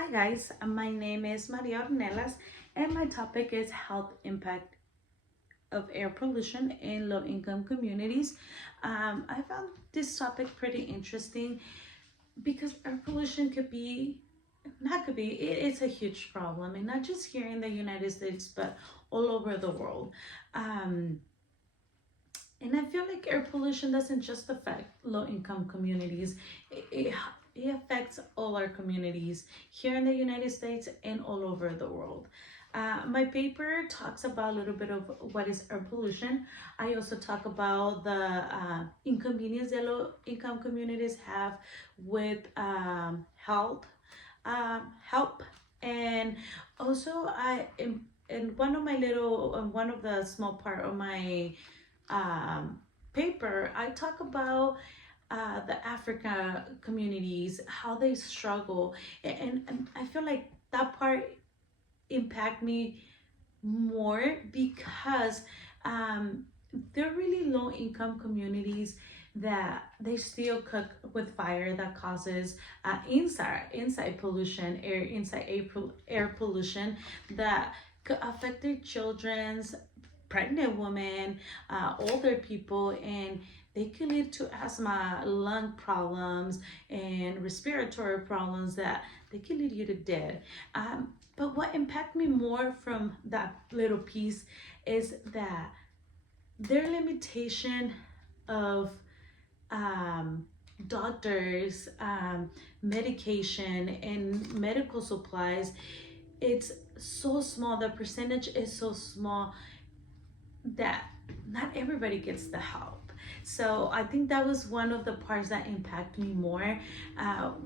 Hi guys, my name is Maria Ornelas and my topic is health impact of air pollution in low income communities. I found this topic pretty interesting because air pollution it's a huge problem, and not just here in the United States but all over the world. Um, and I feel like air pollution doesn't just affect low income communities. It affects all our communities here in the United States and all over the world. My paper talks about a little bit of what is air pollution. I also talk about the inconvenience that low income communities have with health help, and also in one of the small part of my paper, I talk about the Africa communities, how they struggle, and I feel like that part impact me more because um, they're really low income communities that they still cook with fire that causes inside pollution, air pollution that could affect their children's, pregnant women, older people, and they could lead to asthma, lung problems, and respiratory problems that they can lead you to death. But what impacted me more from that little piece is that their limitation of um, doctors, medication, and medical supplies, it's so small. The percentage is so small that not everybody gets the help. So I think that was one of the parts that impact me more.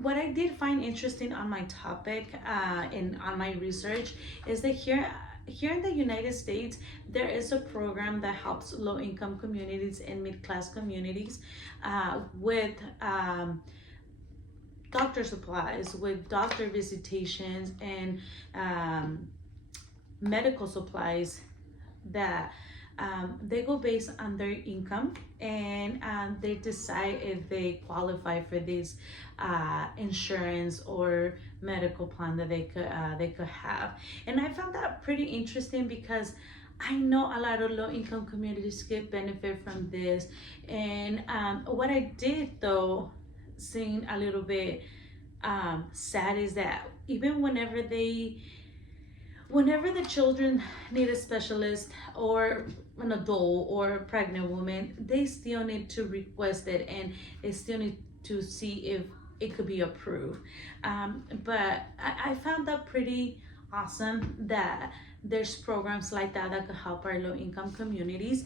What I did find interesting on my topic and on my research is that here in the United States, there is a program that helps low income communities and mid-class communities with doctor supplies, with doctor visitations, and medical supplies that they go based on their income, and they decide if they qualify for this insurance or medical plan that they could have. And I found that pretty interesting because I know a lot of low income communities get benefit from this. And what I did though, seeing a little bit sad, is that even whenever the children need a specialist or an adult or a pregnant woman, they still need to request it, and they still need to see if it could be approved. But I found that pretty awesome that there's programs like that that could help our low income communities.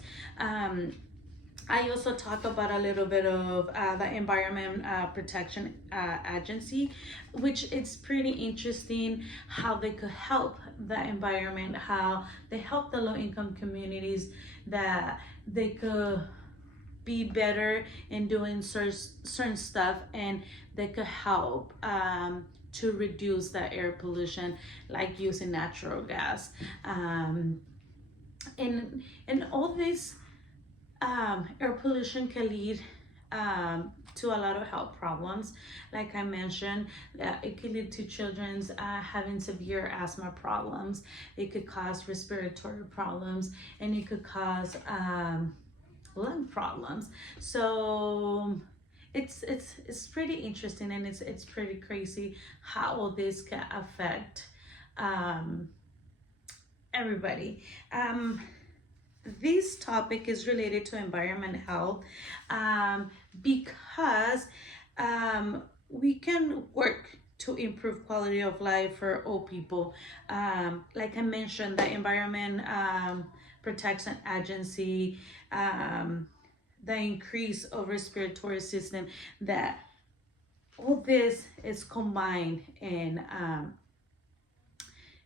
I also talk about a little bit of the Environment Protection Agency, which it's pretty interesting how they could help the environment, how they help the low income communities, that they could be better in doing certain stuff, and they could help to reduce the air pollution, like using natural gas. And all this air pollution can lead to a lot of health problems. Like I mentioned, it could lead to children's having severe asthma problems. It could cause respiratory problems, and it could cause lung problems. So it's pretty interesting, and it's pretty crazy how all this can affect everybody. This topic is related to environment health because we can work to improve quality of life for all people. Like I mentioned, the Environment Protection Agency, the increase of respiratory system, that all this is combined, and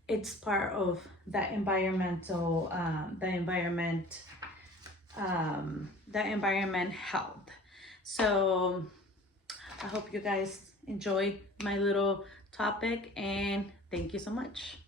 it's part of the environment health. So I hope you guys enjoy my little topic, and thank you so much.